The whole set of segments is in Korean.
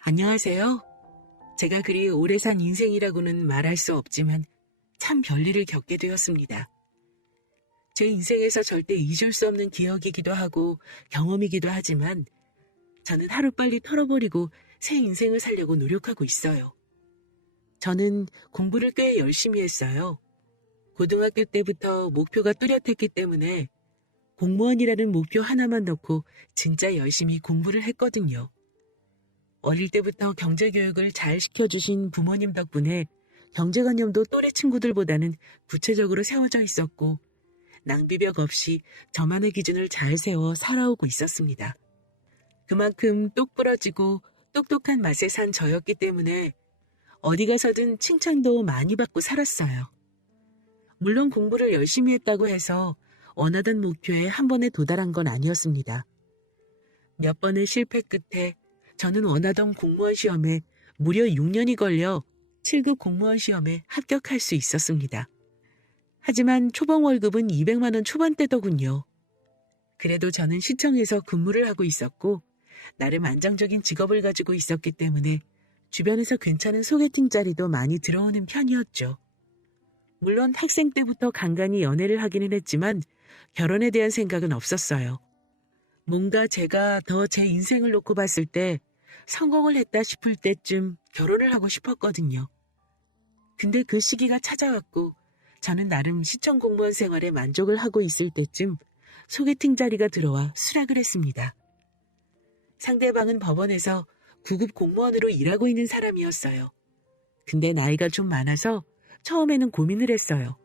안녕하세요. 제가 그리 오래 산 인생이라고는 말할 수 없지만 참 별일을 겪게 되었습니다. 제 인생에서 절대 잊을 수 없는 기억이기도 하고 경험이기도 하지만 저는 하루빨리 털어버리고 새 인생을 살려고 노력하고 있어요. 저는 공부를 꽤 열심히 했어요. 고등학교 때부터 목표가 뚜렷했기 때문에 공무원이라는 목표 하나만 놓고 진짜 열심히 공부를 했거든요. 어릴 때부터 경제교육을 잘 시켜주신 부모님 덕분에 경제관념도 또래 친구들보다는 구체적으로 세워져 있었고 낭비벽 없이 저만의 기준을 잘 세워 살아오고 있었습니다. 그만큼 똑부러지고 똑똑한 맛에 산 저였기 때문에 어디 가서든 칭찬도 많이 받고 살았어요. 물론 공부를 열심히 했다고 해서 원하던 목표에 한 번에 도달한 건 아니었습니다. 몇 번의 실패 끝에 저는 원하던 공무원 시험에 무려 6년이 걸려 7급 공무원 시험에 합격할 수 있었습니다. 하지만 초봉 월급은 200만 원 초반대더군요. 그래도 저는 시청에서 근무를 하고 있었고 나름 안정적인 직업을 가지고 있었기 때문에 주변에서 괜찮은 소개팅 자리도 많이 들어오는 편이었죠. 물론 학생 때부터 간간히 연애를 하기는 했지만 결혼에 대한 생각은 없었어요. 뭔가 제가 더 제 인생을 놓고 봤을 때 성공을 했다 싶을 때쯤 결혼을 하고 싶었거든요. 근데 그 시기가 찾아왔고 저는 나름 시청 공무원 생활에 만족을 하고 있을 때쯤 소개팅 자리가 들어와 수락을 했습니다. 상대방은 법원에서 9급 공무원으로 일하고 있는 사람이었어요. 근데 나이가 좀 많아서 처음에는 고민을 했어요.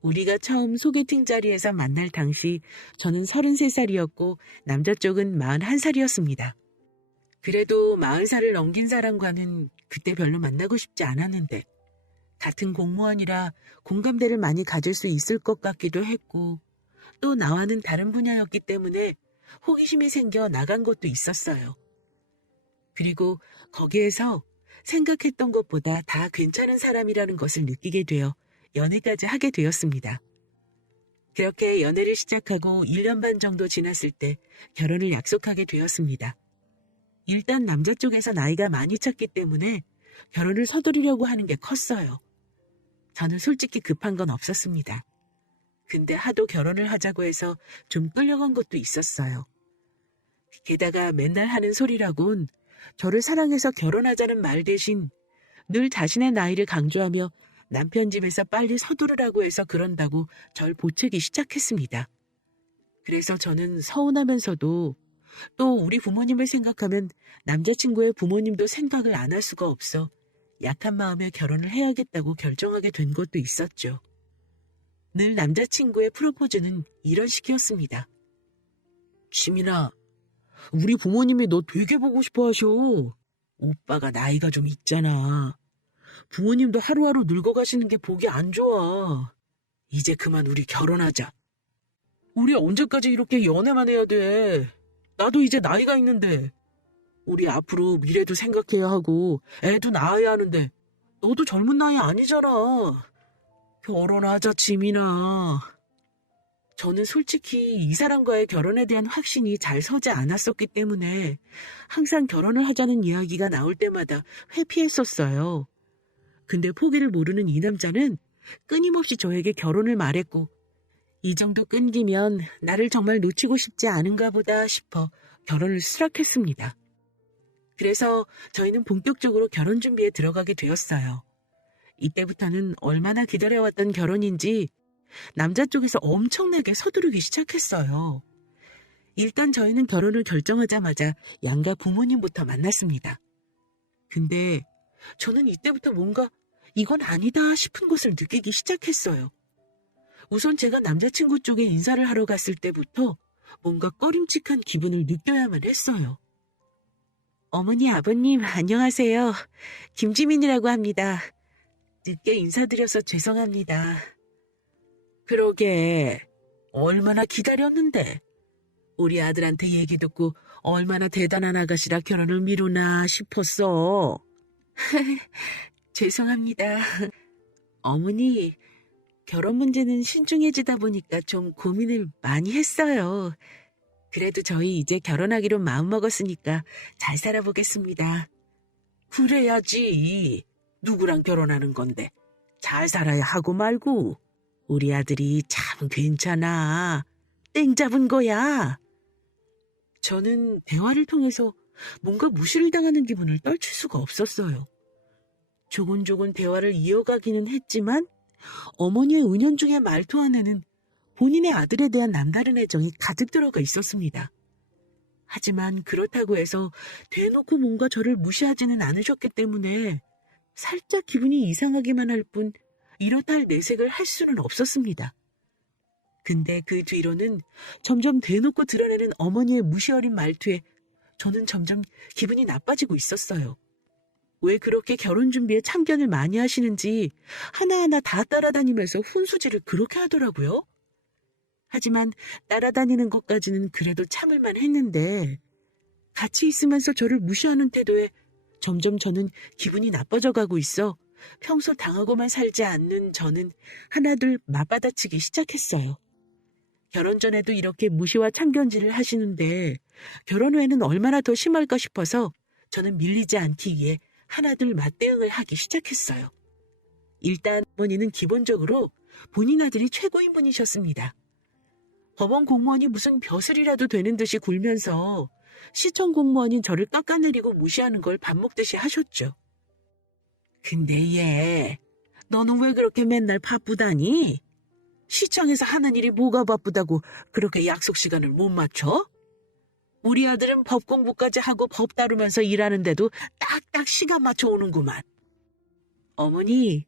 우리가 처음 소개팅 자리에서 만날 당시 저는 33살이었고 남자 쪽은 41살이었습니다. 그래도 40살을 넘긴 사람과는 그때 별로 만나고 싶지 않았는데 같은 공무원이라 공감대를 많이 가질 수 있을 것 같기도 했고 또 나와는 다른 분야였기 때문에 호기심이 생겨 나간 것도 있었어요. 그리고 거기에서 생각했던 것보다 다 괜찮은 사람이라는 것을 느끼게 되어 연애까지 하게 되었습니다. 그렇게 연애를 시작하고 1년 반 정도 지났을 때 결혼을 약속하게 되었습니다. 일단 남자 쪽에서 나이가 많이 찼기 때문에 결혼을 서두르려고 하는 게 컸어요. 저는 솔직히 급한 건 없었습니다. 근데 하도 결혼을 하자고 해서 좀 끌려간 것도 있었어요. 게다가 맨날 하는 소리라곤 저를 사랑해서 결혼하자는 말 대신 늘 자신의 나이를 강조하며 남편 집에서 빨리 서두르라고 해서 그런다고 절 보채기 시작했습니다. 그래서 저는 서운하면서도 또 우리 부모님을 생각하면 남자친구의 부모님도 생각을 안 할 수가 없어 약한 마음에 결혼을 해야겠다고 결정하게 된 것도 있었죠. 늘 남자친구의 프로포즈는 이런 식이었습니다. 지민아, 우리 부모님이 너 되게 보고 싶어 하셔. 오빠가 나이가 좀 있잖아. 부모님도 하루하루 늙어가시는 게 보기 안 좋아. 이제 그만 우리 결혼하자. 우리 언제까지 이렇게 연애만 해야 돼? 나도 이제 나이가 있는데. 우리 앞으로 미래도 생각해야 하고 애도 낳아야 하는데 너도 젊은 나이 아니잖아. 결혼하자, 지민아. 저는 솔직히 이 사람과의 결혼에 대한 확신이 잘 서지 않았었기 때문에 항상 결혼을 하자는 이야기가 나올 때마다 회피했었어요. 근데 포기를 모르는 이 남자는 끊임없이 저에게 결혼을 말했고 이 정도 끈기면 나를 정말 놓치고 싶지 않은가 보다 싶어 결혼을 수락했습니다. 그래서 저희는 본격적으로 결혼 준비에 들어가게 되었어요. 이때부터는 얼마나 기다려왔던 결혼인지 남자 쪽에서 엄청나게 서두르기 시작했어요. 일단 저희는 결혼을 결정하자마자 양가 부모님부터 만났습니다. 근데 저는 이때부터 뭔가 이건 아니다 싶은 것을 느끼기 시작했어요. 우선 제가 남자친구 쪽에 인사를 하러 갔을 때부터 뭔가 꺼림칙한 기분을 느껴야만 했어요. 어머니, 아버님, 안녕하세요. 김지민이라고 합니다. 늦게 인사드려서 죄송합니다. 그러게, 얼마나 기다렸는데. 우리 아들한테 얘기 듣고 얼마나 대단한 아가씨라 결혼을 미루나 싶었어. 죄송합니다. 어머니, 결혼 문제는 신중해지다 보니까 좀 고민을 많이 했어요. 그래도 저희 이제 결혼하기로 마음먹었으니까 잘 살아보겠습니다. 그래야지. 누구랑 결혼하는 건데. 잘 살아야 하고 말고. 우리 아들이 참 괜찮아. 땡 잡은 거야. 저는 대화를 통해서 뭔가 무시를 당하는 기분을 떨칠 수가 없었어요. 조곤조곤 대화를 이어가기는 했지만 어머니의 은연중의 말투 안에는 본인의 아들에 대한 남다른 애정이 가득 들어가 있었습니다. 하지만 그렇다고 해서 대놓고 뭔가 저를 무시하지는 않으셨기 때문에 살짝 기분이 이상하기만 할 뿐 이렇다 할 내색을 할 수는 없었습니다. 근데 그 뒤로는 점점 대놓고 드러내는 어머니의 무시 어린 말투에 저는 점점 기분이 나빠지고 있었어요. 왜 그렇게 결혼 준비에 참견을 많이 하시는지 하나하나 다 따라다니면서 훈수질을 그렇게 하더라고요. 하지만 따라다니는 것까지는 그래도 참을만 했는데 같이 있으면서 저를 무시하는 태도에 점점 저는 기분이 나빠져 가고 있어 평소 당하고만 살지 않는 저는 하나둘 맞받아치기 시작했어요. 결혼 전에도 이렇게 무시와 참견질을 하시는데 결혼 후에는 얼마나 더 심할까 싶어서 저는 밀리지 않기 위해 하나둘 맞대응을 하기 시작했어요. 일단 어머니는 기본적으로 본인 아들이 최고인 분이셨습니다. 법원 공무원이 무슨 벼슬이라도 되는 듯이 굴면서 시청 공무원인 저를 깎아내리고 무시하는 걸 밥 먹듯이 하셨죠. 근데 얘, 너는 왜 그렇게 맨날 바쁘다니? 시청에서 하는 일이 뭐가 바쁘다고 그렇게 약속 시간을 못 맞춰? 우리 아들은 법 공부까지 하고 법 다루면서 일하는데도 딱딱 시간 맞춰 오는구만. 어머니,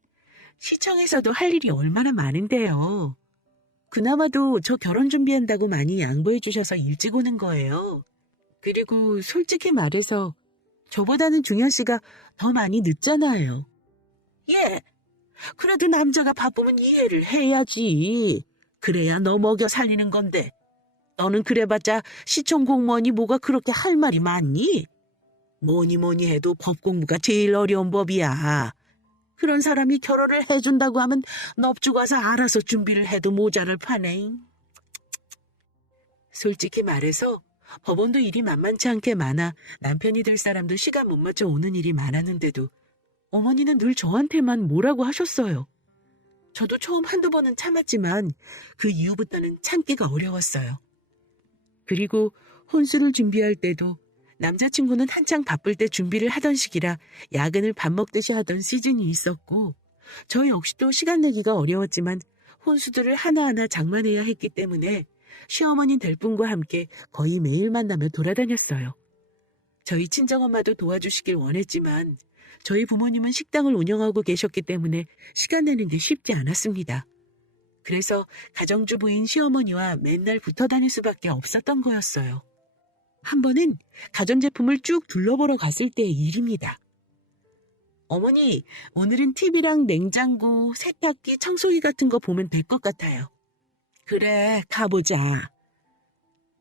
시청에서도 할 일이 얼마나 많은데요. 그나마도 저 결혼 준비한다고 많이 양보해 주셔서 일찍 오는 거예요. 그리고 솔직히 말해서 저보다는 중현 씨가 더 많이 늦잖아요. 예, 그래도 남자가 바쁘면 이해를 해야지. 그래야 너 먹여 살리는 건데. 너는 그래봤자 시청 공무원이 뭐가 그렇게 할 말이 많니? 뭐니 해도 법 공부가 제일 어려운 법이야. 그런 사람이 결혼을 해준다고 하면 넙죽 와서 알아서 준비를 해도 모자랄 판에. 솔직히 말해서 법원도 일이 만만치 않게 많아 남편이 될 사람도 시간 못 맞춰 오는 일이 많았는데도 어머니는 늘 저한테만 뭐라고 하셨어요. 저도 처음 한두 번은 참았지만 그 이후부터는 참기가 어려웠어요. 그리고 혼수를 준비할 때도 남자친구는 한창 바쁠 때 준비를 하던 시기라 야근을 밥 먹듯이 하던 시즌이 있었고 저 역시도 시간 내기가 어려웠지만 혼수들을 하나하나 장만해야 했기 때문에 시어머니 될 분과 함께 거의 매일 만나며 돌아다녔어요. 저희 친정엄마도 도와주시길 원했지만 저희 부모님은 식당을 운영하고 계셨기 때문에 시간 내는 게 쉽지 않았습니다. 그래서 가정주부인 시어머니와 맨날 붙어 다닐 수밖에 없었던 거였어요. 한 번은 가전제품을 쭉 둘러보러 갔을 때의 일입니다. 어머니, 오늘은 TV랑 냉장고, 세탁기, 청소기 같은 거 보면 될 것 같아요. 그래, 가보자.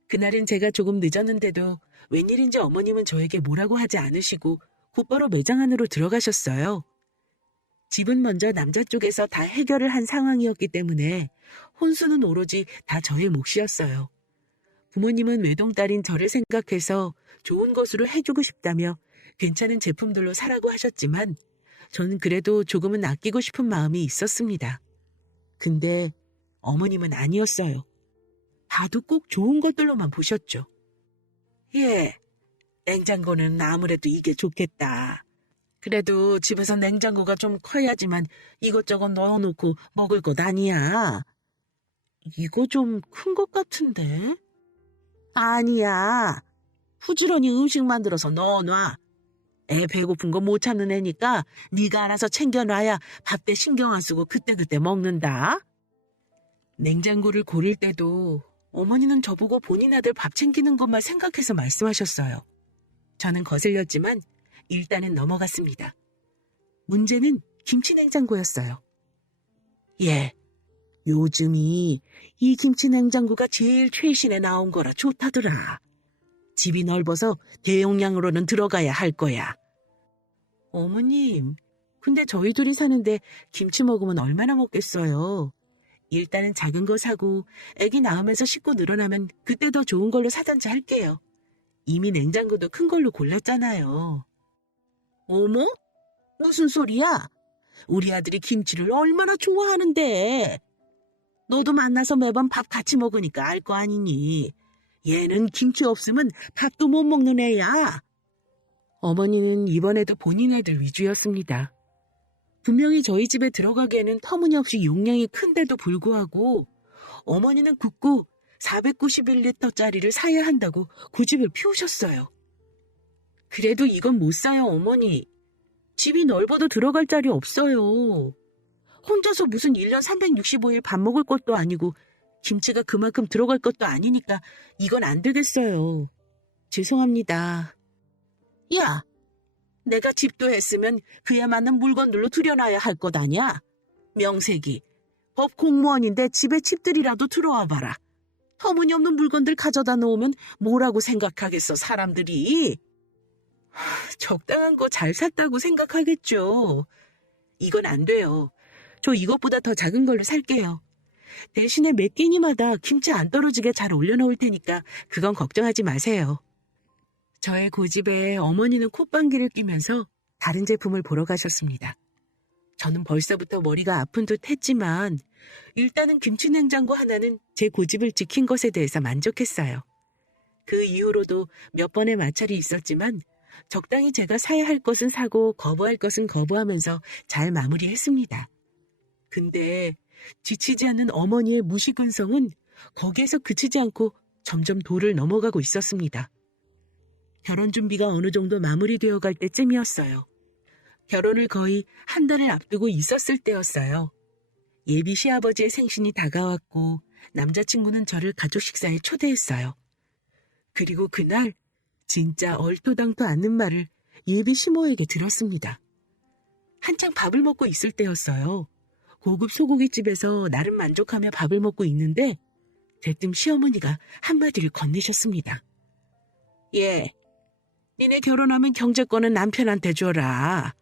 그날은 제가 조금 늦었는데도 웬일인지 어머님은 저에게 뭐라고 하지 않으시고 곧바로 매장 안으로 들어가셨어요. 집은 먼저 남자 쪽에서 다 해결을 한 상황이었기 때문에 혼수는 오로지 다 저의 몫이었어요. 부모님은 외동딸인 저를 생각해서 좋은 것으로 해주고 싶다며 괜찮은 제품들로 사라고 하셨지만 저는 그래도 조금은 아끼고 싶은 마음이 있었습니다. 근데 어머님은 아니었어요. 봐도 꼭 좋은 것들로만 보셨죠. 예, 냉장고는 아무래도 이게 좋겠다. 그래도 집에서 냉장고가 좀 커야지만 이것저것 넣어놓고 먹을 것 아니야. 이거 좀 큰 것 같은데? 아니야. 부지런히 음식 만들어서 넣어놔. 애 배고픈 거 못 찾는 애니까 네가 알아서 챙겨놔야 밥 때 신경 안 쓰고 그때그때 먹는다. 냉장고를 고를 때도 어머니는 저보고 본인 아들 밥 챙기는 것만 생각해서 말씀하셨어요. 저는 거슬렸지만 일단은 넘어갔습니다. 문제는 김치 냉장고였어요. 예, 요즘이 이 김치 냉장고가 제일 최신에 나온 거라 좋다더라. 집이 넓어서 대용량으로는 들어가야 할 거야. 어머님, 근데 저희 둘이 사는데 김치 먹으면 얼마나 먹겠어요? 일단은 작은 거 사고 애기 낳으면서 식구 늘어나면 그때 더 좋은 걸로 사든지 할게요. 이미 냉장고도 큰 걸로 골랐잖아요. 어머? 무슨 소리야? 우리 아들이 김치를 얼마나 좋아하는데. 너도 만나서 매번 밥 같이 먹으니까 알 거 아니니. 얘는 김치 없으면 밥도 못 먹는 애야. 어머니는 이번에도 본인 애들 위주였습니다. 분명히 저희 집에 들어가기에는 터무니없이 용량이 큰데도 불구하고 어머니는 굳고 491리터짜리를 사야 한다고 고집을 피우셨어요. 그래도 이건 못 사요, 어머니. 집이 넓어도 들어갈 자리 없어요. 혼자서 무슨 1년 365일 밥 먹을 것도 아니고 김치가 그만큼 들어갈 것도 아니니까 이건 안 되겠어요. 죄송합니다. 야, 내가 집도 했으면 그에 맞는 물건들로 들여놔야 할 것 아냐? 명색이. 법 공무원인데 집에 집들이라도 들어와 봐라. 터무니없는 물건들 가져다 놓으면 뭐라고 생각하겠어, 사람들이. 적당한 거 잘 샀다고 생각하겠죠. 이건 안 돼요. 저 이것보다 더 작은 걸로 살게요. 대신에 몇 끼니마다 김치 안 떨어지게 잘 올려놓을 테니까 그건 걱정하지 마세요. 저의 고집에 어머니는 콧방귀를 뀌면서 다른 제품을 보러 가셨습니다. 저는 벌써부터 머리가 아픈 듯 했지만 일단은 김치냉장고 하나는 제 고집을 지킨 것에 대해서 만족했어요. 그 이후로도 몇 번의 마찰이 있었지만 적당히 제가 사야 할 것은 사고 거부할 것은 거부하면서 잘 마무리했습니다. 근데 지치지 않는 어머니의 무시근성은 거기에서 그치지 않고 점점 도를 넘어가고 있었습니다. 결혼 준비가 어느 정도 마무리되어 갈 때쯤이었어요. 결혼을 거의 한 달을 앞두고 있었을 때였어요. 예비 시아버지의 생신이 다가왔고 남자친구는 저를 가족 식사에 초대했어요. 그리고 그날 진짜 얼토당토 않는 말을 예비 시모에게 들었습니다. 한창 밥을 먹고 있을 때였어요. 고급 소고기집에서 나름 만족하며 밥을 먹고 있는데 대뜸 시어머니가 한마디를 건네셨습니다. 예, 니네 결혼하면 경제권은 남편한테 줘라.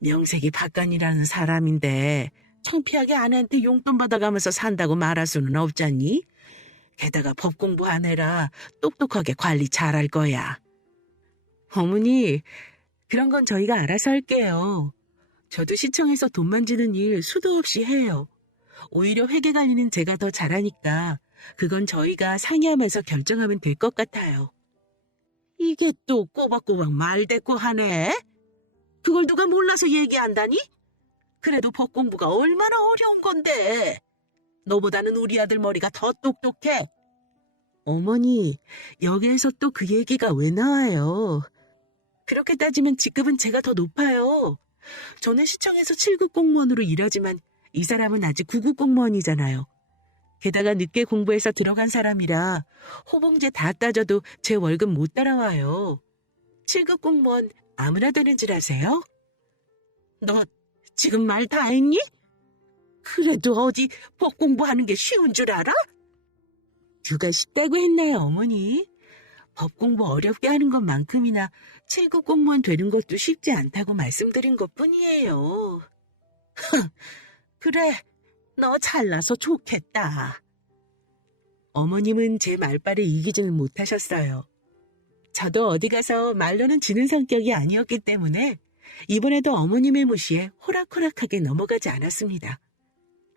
명색이 박간이라는 사람인데 창피하게 아내한테 용돈 받아가면서 산다고 말할 수는 없잖니? 게다가 법 공부 안 해라 똑똑하게 관리 잘할 거야. 어머니, 그런 건 저희가 알아서 할게요. 저도 시청에서 돈 만지는 일 수도 없이 해요. 오히려 회계 관리는 제가 더 잘하니까 그건 저희가 상의하면서 결정하면 될 것 같아요. 이게 또 꼬박꼬박 말대꾸 하네? 그걸 누가 몰라서 얘기한다니? 그래도 법 공부가 얼마나 어려운 건데. 너보다는 우리 아들 머리가 더 똑똑해. 어머니, 여기에서 또 그 얘기가 왜 나와요? 그렇게 따지면 직급은 제가 더 높아요. 저는 시청에서 7급 공무원으로 일하지만 이 사람은 아직 9급 공무원이잖아요. 게다가 늦게 공부해서 들어간 사람이라 호봉제 다 따져도 제 월급 못 따라와요. 7급 공무원 아무나 되는 줄 아세요? 너 지금 말 다 했니? 그래도 어디 법 공부하는 게 쉬운 줄 알아? 누가 쉽다고 했나요, 어머니? 법 공부 어렵게 하는 것만큼이나 7급 공무원 되는 것도 쉽지 않다고 말씀드린 것뿐이에요. 그래, 너 잘나서 좋겠다. 어머님은 제 말발에 이기지는 못하셨어요. 저도 어디 가서 말로는 지는 성격이 아니었기 때문에 이번에도 어머님의 무시에 호락호락하게 넘어가지 않았습니다.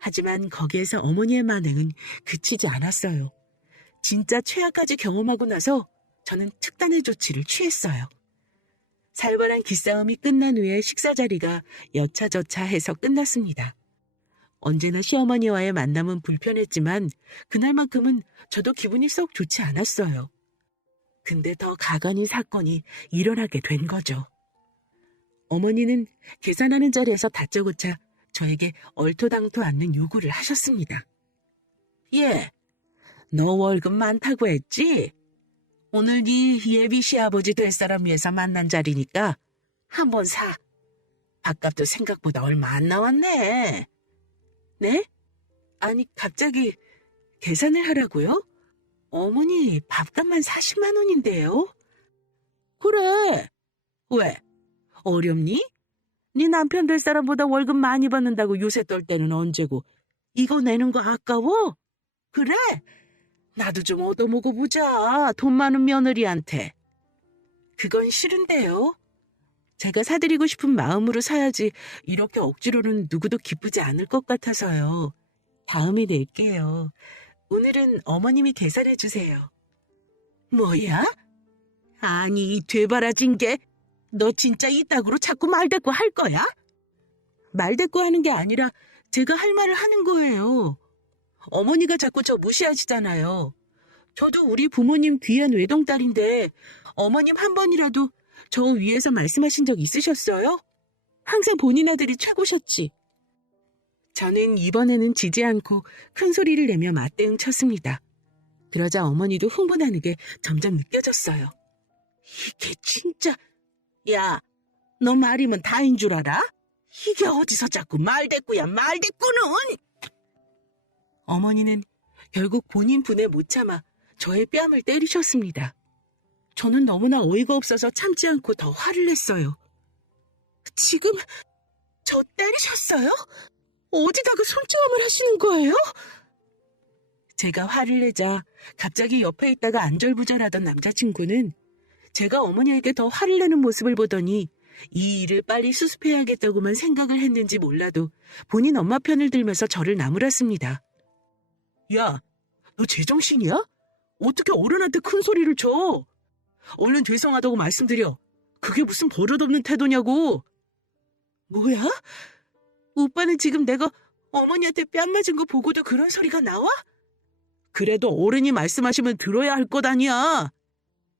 하지만 거기에서 어머니의 만행은 그치지 않았어요. 진짜 최악까지 경험하고 나서 저는 특단의 조치를 취했어요. 살벌한 기싸움이 끝난 후에 식사 자리가 여차저차해서 끝났습니다. 언제나 시어머니와의 만남은 불편했지만 그날만큼은 저도 기분이 썩 좋지 않았어요. 근데 더 가관인 사건이 일어나게 된 거죠. 어머니는 계산하는 자리에서 다짜고짜 저에게 얼토당토 않는 요구를 하셨습니다. 예, 너 월급 많다고 했지? 오늘 네 예비 시아버지 될 사람 위해서 만난 자리니까 한번 사. 밥값도 생각보다 얼마 안 나왔네. 네? 아니 갑자기 계산을 하라고요? 어머니 밥값만 40만 원인데요? 그래. 왜? 어렵니? 네 남편 될 사람보다 월급 많이 받는다고 요새 떨 때는 언제고 이거 내는 거 아까워? 그래? 나도 좀 얻어먹어보자. 돈 많은 며느리한테. 그건 싫은데요. 제가 사드리고 싶은 마음으로 사야지 이렇게 억지로는 누구도 기쁘지 않을 것 같아서요. 다음에 낼게요. 오늘은 어머님이 계산해 주세요. 뭐야? 아니, 이 되바라진 게 너 진짜 이따구로 자꾸 말대꾸 할 거야? 말대꾸 하는 게 아니라 제가 할 말을 하는 거예요. 어머니가 자꾸 저 무시하시잖아요. 저도 우리 부모님 귀한 외동딸인데 어머님 한 번이라도 저 위해서 말씀하신 적 있으셨어요? 항상 본인 아들이 최고셨지. 저는 이번에는 지지 않고 큰 소리를 내며 맞대응 쳤습니다. 그러자 어머니도 흥분하는 게 점점 느껴졌어요. 이게 진짜... 야, 너 말이면 다인 줄 알아? 이게 어디서 자꾸 말대꾸야, 말대꾸는! 어머니는 결국 본인 분에 못 참아 저의 뺨을 때리셨습니다. 저는 너무나 어이가 없어서 참지 않고 더 화를 냈어요. 지금 저 때리셨어요? 어디다가 손찌검을 하시는 거예요? 제가 화를 내자 갑자기 옆에 있다가 안절부절하던 남자친구는 제가 어머니에게 더 화를 내는 모습을 보더니 이 일을 빨리 수습해야겠다고만 생각을 했는지 몰라도 본인 엄마 편을 들면서 저를 나무랐습니다. 야, 너 제정신이야? 어떻게 어른한테 큰 소리를 쳐? 얼른 죄송하다고 말씀드려. 그게 무슨 버릇없는 태도냐고. 뭐야? 오빠는 지금 내가 어머니한테 뺨 맞은 거 보고도 그런 소리가 나와? 그래도 어른이 말씀하시면 들어야 할 것 아니야.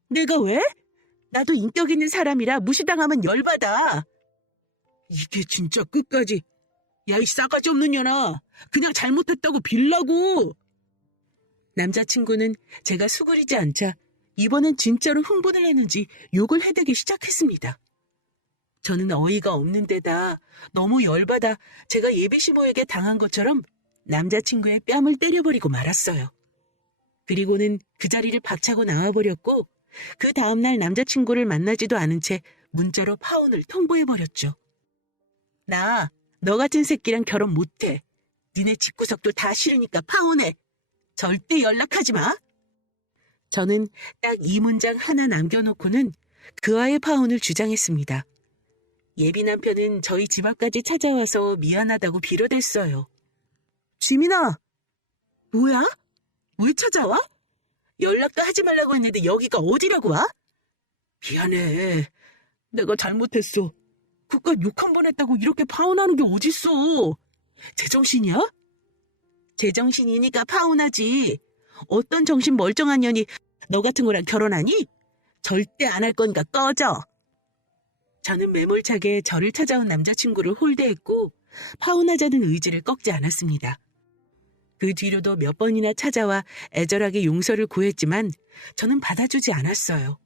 내가 왜? 나도 인격 있는 사람이라 무시당하면 열받아. 이게 진짜 끝까지. 야, 이 싸가지 없는 년아. 그냥 잘못했다고 빌라고. 남자친구는 제가 수그리지 않자 이번엔 진짜로 흥분을 했는지 욕을 해대기 시작했습니다. 저는 어이가 없는 데다 너무 열받아 제가 예비시모에게 당한 것처럼 남자친구의 뺨을 때려버리고 말았어요. 그리고는 그 자리를 박차고 나와버렸고 그 다음날 남자친구를 만나지도 않은 채 문자로 파혼을 통보해버렸죠. 나 너 같은 새끼랑 결혼 못해. 니네 집구석도 다 싫으니까 파혼해. 절대 연락하지 마. 저는 딱 이 문장 하나 남겨놓고는 그와의 파혼을 주장했습니다. 예비 남편은 저희 집 앞까지 찾아와서 미안하다고 빌어댔어요. 지민아, 뭐야? 왜 찾아와? 연락도 하지 말라고 했는데 여기가 어디라고 와? 미안해. 내가 잘못했어. 그깟 욕 한 번 했다고 이렇게 파혼하는 게 어딨어. 제정신이야? 제정신이니까 파혼하지. 어떤 정신 멀쩡한 년이 너 같은 거랑 결혼하니? 절대 안 할 거니까 꺼져. 저는 매몰차게 저를 찾아온 남자친구를 홀대했고 파혼하자는 의지를 꺾지 않았습니다. 그 뒤로도 몇 번이나 찾아와 애절하게 용서를 구했지만 저는 받아주지 않았어요.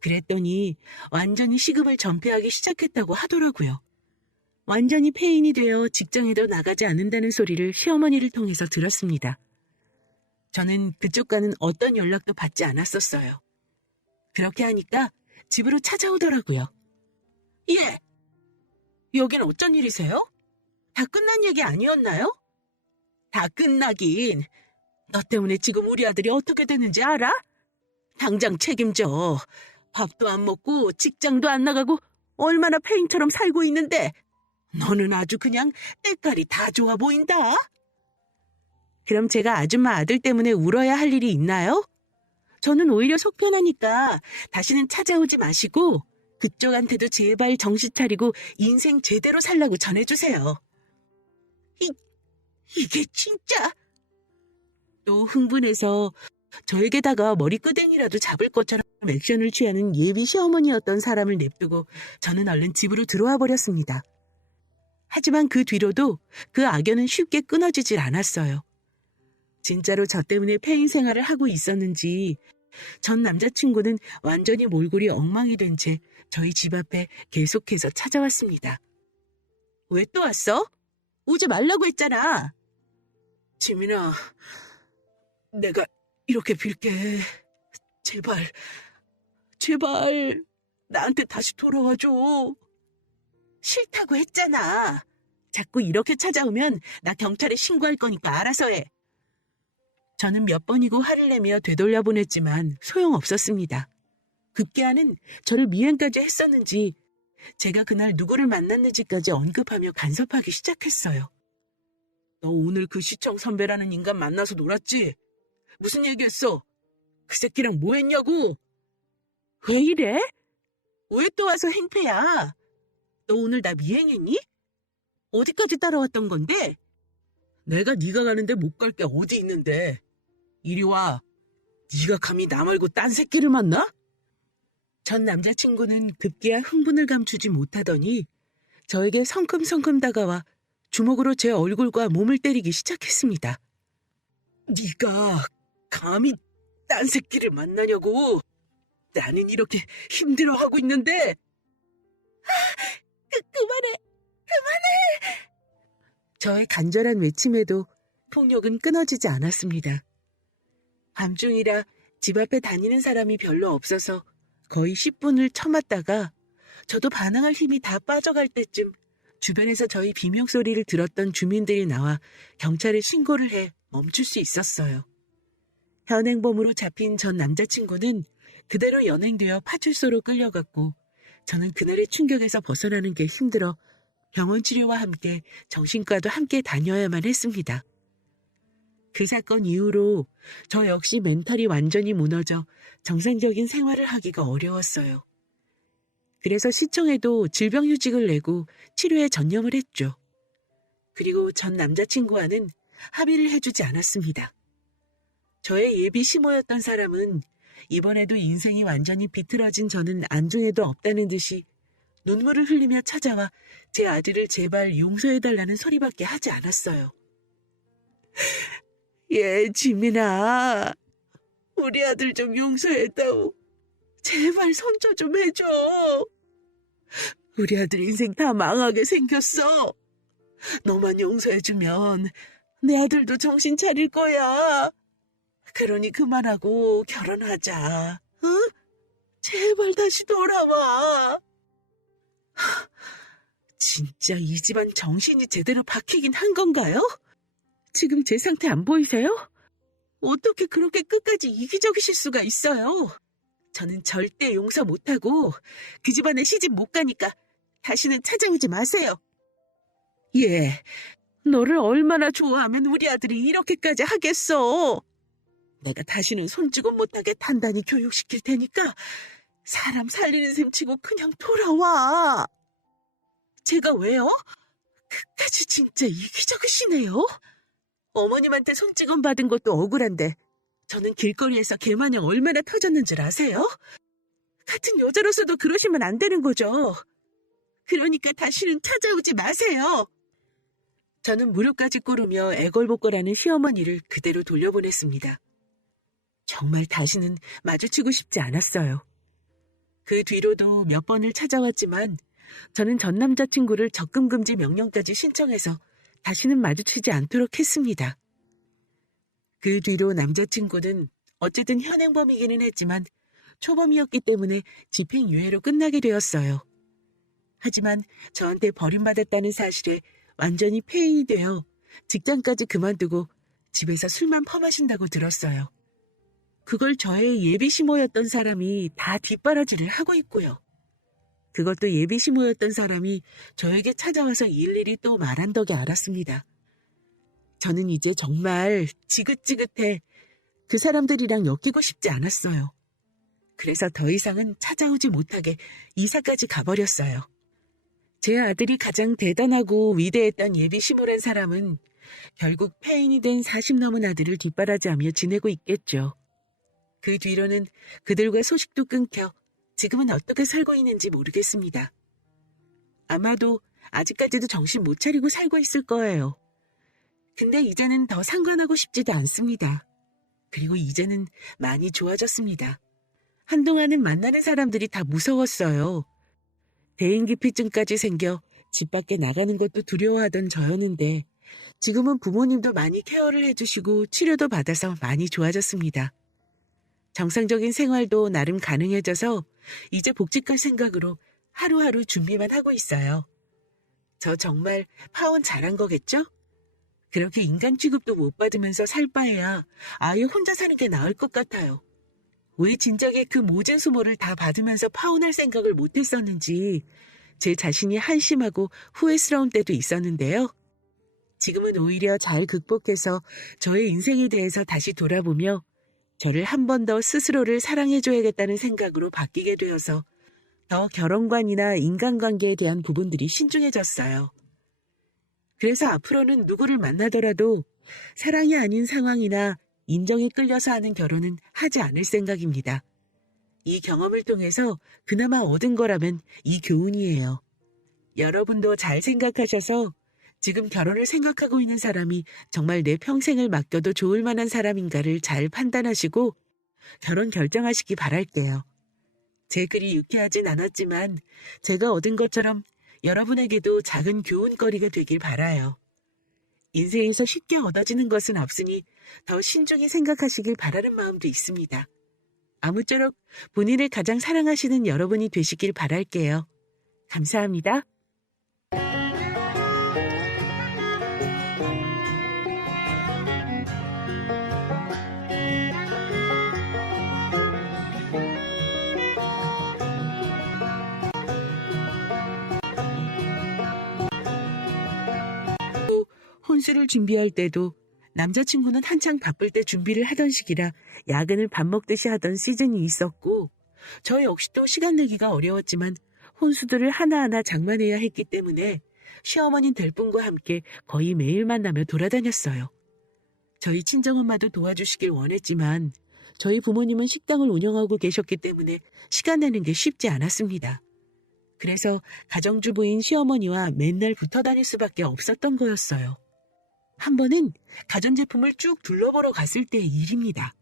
그랬더니 완전히 시금을 전폐하기 시작했다고 하더라고요. 완전히 폐인이 되어 직장에도 나가지 않는다는 소리를 시어머니를 통해서 들었습니다. 저는 그쪽과는 어떤 연락도 받지 않았었어요. 그렇게 하니까 집으로 찾아오더라고요. 예! 여긴 어쩐 일이세요? 다 끝난 얘기 아니었나요? 다 끝나긴. 너 때문에 지금 우리 아들이 어떻게 됐는지 알아? 당장 책임져. 밥도 안 먹고 직장도 안 나가고 얼마나 폐인처럼 살고 있는데 너는 아주 그냥 때깔이 다 좋아 보인다. 그럼 제가 아줌마 아들 때문에 울어야 할 일이 있나요? 저는 오히려 속 편하니까 다시는 찾아오지 마시고 그쪽한테도 제발 정신 차리고 인생 제대로 살라고 전해주세요. 이게 진짜... 또 흥분해서 저에게다가 머리끄댕이라도 잡을 것처럼 액션을 취하는 예비 시어머니였던 사람을 냅두고 저는 얼른 집으로 들어와 버렸습니다. 하지만 그 뒤로도 그 악연은 쉽게 끊어지질 않았어요. 진짜로 저 때문에 폐인 생활을 하고 있었는지 전 남자친구는 완전히 몰골이 엉망이 된 채 저희 집 앞에 계속해서 찾아왔습니다. 왜 또 왔어? 오지 말라고 했잖아. 지민아, 내가 이렇게 빌게. 제발, 제발 나한테 다시 돌아와줘. 싫다고 했잖아. 자꾸 이렇게 찾아오면 나 경찰에 신고할 거니까 알아서 해. 저는 몇 번이고 화를 내며 되돌려보냈지만 소용없었습니다. 급기야는 저를 미행까지 했었는지 제가 그날 누구를 만났는지까지 언급하며 간섭하기 시작했어요. 너 오늘 그 시청 선배라는 인간 만나서 놀았지? 무슨 얘기했어? 그 새끼랑 뭐 했냐고? 왜 이래? 왜 또 와서 행패야? 너 오늘 나 미행했니? 어디까지 따라왔던 건데? 내가 네가 가는데 못 갈 게 어디 있는데. 이리 와. 네가 감히 나 말고 딴 새끼를 만나? 전 남자친구는 급기야 흥분을 감추지 못하더니 저에게 성큼성큼 다가와 주먹으로 제 얼굴과 몸을 때리기 시작했습니다. 네가 감히 딴 새끼를 만나냐고. 나는 이렇게 힘들어하고 있는데. 그만해. 저의 간절한 외침에도 폭력은 끊어지지 않았습니다. 밤중이라 집 앞에 다니는 사람이 별로 없어서 거의 10분을 참았다가 저도 반항할 힘이 다 빠져갈 때쯤 주변에서 저희 비명소리를 들었던 주민들이 나와 경찰에 신고를 해 멈출 수 있었어요. 현행범으로 잡힌 전 남자친구는 그대로 연행되어 파출소로 끌려갔고 저는 그날의 충격에서 벗어나는 게 힘들어 병원 치료와 함께 정신과도 함께 다녀야만 했습니다. 그 사건 이후로 저 역시 멘탈이 완전히 무너져 정상적인 생활을 하기가 어려웠어요. 그래서 시청에도 질병휴직을 내고 치료에 전념을 했죠. 그리고 전 남자친구와는 합의를 해주지 않았습니다. 저의 예비 시모였던 사람은 이번에도 인생이 완전히 비틀어진 저는 안중에도 없다는 듯이 눈물을 흘리며 찾아와 제 아들을 제발 용서해달라는 소리밖에 하지 않았어요. 지민아. 우리 아들 좀 용서해다오. 제발 손줘 좀 해줘. 우리 아들 인생 다 망하게 생겼어. 너만 용서해주면 내 아들도 정신 차릴 거야. 그러니 그만하고 결혼하자. 응? 제발 다시 돌아와. 진짜 이 집안 정신이 제대로 박히긴 한 건가요? 지금 제 상태 안 보이세요? 어떻게 그렇게 끝까지 이기적이실 수가 있어요? 저는 절대 용서 못하고 그 집안에 시집 못 가니까 다시는 찾아오지 마세요. 너를 얼마나 좋아하면 우리 아들이 이렇게까지 하겠어. 내가 다시는 손주고 못하게 단단히 교육시킬 테니까 사람 살리는 셈 치고 그냥 돌아와. 제가 왜요? 끝까지 진짜 이기적이시네요. 어머님한테 손찌검 받은 것도 억울한데 저는 길거리에서 개마냥 얼마나 터졌는 줄 아세요? 같은 여자로서도 그러시면 안 되는 거죠. 그러니까 다시는 찾아오지 마세요. 저는 무릎까지 꿇으며 애걸복걸하는 시어머니를 그대로 돌려보냈습니다. 정말 다시는 마주치고 싶지 않았어요. 그 뒤로도 몇 번을 찾아왔지만 저는 전 남자친구를 접근금지 명령까지 신청해서 다시는 마주치지 않도록 했습니다. 그 뒤로 남자친구는 어쨌든 현행범이기는 했지만 초범이었기 때문에 집행유예로 끝나게 되었어요. 하지만 저한테 버림받았다는 사실에 완전히 폐인이 되어 직장까지 그만두고 집에서 술만 퍼마신다고 들었어요. 그걸 저의 예비 시모였던 사람이 다 뒷바라지를 하고 있고요. 그것도 예비 시모였던 사람이 저에게 찾아와서 일일이 또 말한 덕에 알았습니다. 저는 이제 정말 지긋지긋해 그 사람들이랑 엮이고 싶지 않았어요. 그래서 더 이상은 찾아오지 못하게 이사까지 가버렸어요. 제 아들이 가장 대단하고 위대했던 예비 시모란 사람은 결국 폐인이 된 40 넘은 아들을 뒷바라지하며 지내고 있겠죠. 그 뒤로는 그들과 소식도 끊겨 지금은 어떻게 살고 있는지 모르겠습니다. 아마도 아직까지도 정신 못 차리고 살고 있을 거예요. 근데 이제는 더 상관하고 싶지도 않습니다. 그리고 이제는 많이 좋아졌습니다. 한동안은 만나는 사람들이 다 무서웠어요. 대인기피증까지 생겨 집 밖에 나가는 것도 두려워하던 저였는데 지금은 부모님도 많이 케어를 해주시고 치료도 받아서 많이 좋아졌습니다. 정상적인 생활도 나름 가능해져서 이제 복직할 생각으로 하루하루 준비만 하고 있어요. 저 정말 파혼 잘한 거겠죠? 그렇게 인간 취급도 못 받으면서 살 바에야 아예 혼자 사는 게 나을 것 같아요. 왜 진작에 그 모진 수모를 다 받으면서 파혼할 생각을 못 했었는지 제 자신이 한심하고 후회스러운 때도 있었는데요. 지금은 오히려 잘 극복해서 저의 인생에 대해서 다시 돌아보며 저를 한 번 더 스스로를 사랑해줘야겠다는 생각으로 바뀌게 되어서 더 결혼관이나 인간관계에 대한 부분들이 신중해졌어요. 그래서 앞으로는 누구를 만나더라도 사랑이 아닌 상황이나 인정에 끌려서 하는 결혼은 하지 않을 생각입니다. 이 경험을 통해서 그나마 얻은 거라면 이 교훈이에요. 여러분도 잘 생각하셔서 지금 결혼을 생각하고 있는 사람이 정말 내 평생을 맡겨도 좋을 만한 사람인가를 잘 판단하시고 결혼 결정하시기 바랄게요. 제 글이 유쾌하진 않았지만 제가 얻은 것처럼 여러분에게도 작은 교훈거리가 되길 바라요. 인생에서 쉽게 얻어지는 것은 없으니 더 신중히 생각하시길 바라는 마음도 있습니다. 아무쪼록 본인을 가장 사랑하시는 여러분이 되시길 바랄게요. 감사합니다. 혼수를 준비할 때도 남자친구는 한창 바쁠 때 준비를 하던 시기라 야근을 밥 먹듯이 하던 시즌이 있었고 저 역시도 시간 내기가 어려웠지만 혼수들을 하나하나 장만해야 했기 때문에 시어머니 될 분과 함께 거의 매일 만나며 돌아다녔어요. 저희 친정엄마도 도와주시길 원했지만 저희 부모님은 식당을 운영하고 계셨기 때문에 시간 내는 게 쉽지 않았습니다. 그래서 가정주부인 시어머니와 맨날 붙어 다닐 수밖에 없었던 거였어요. 한 번은 가전제품을 쭉 둘러보러 갔을 때의 일입니다.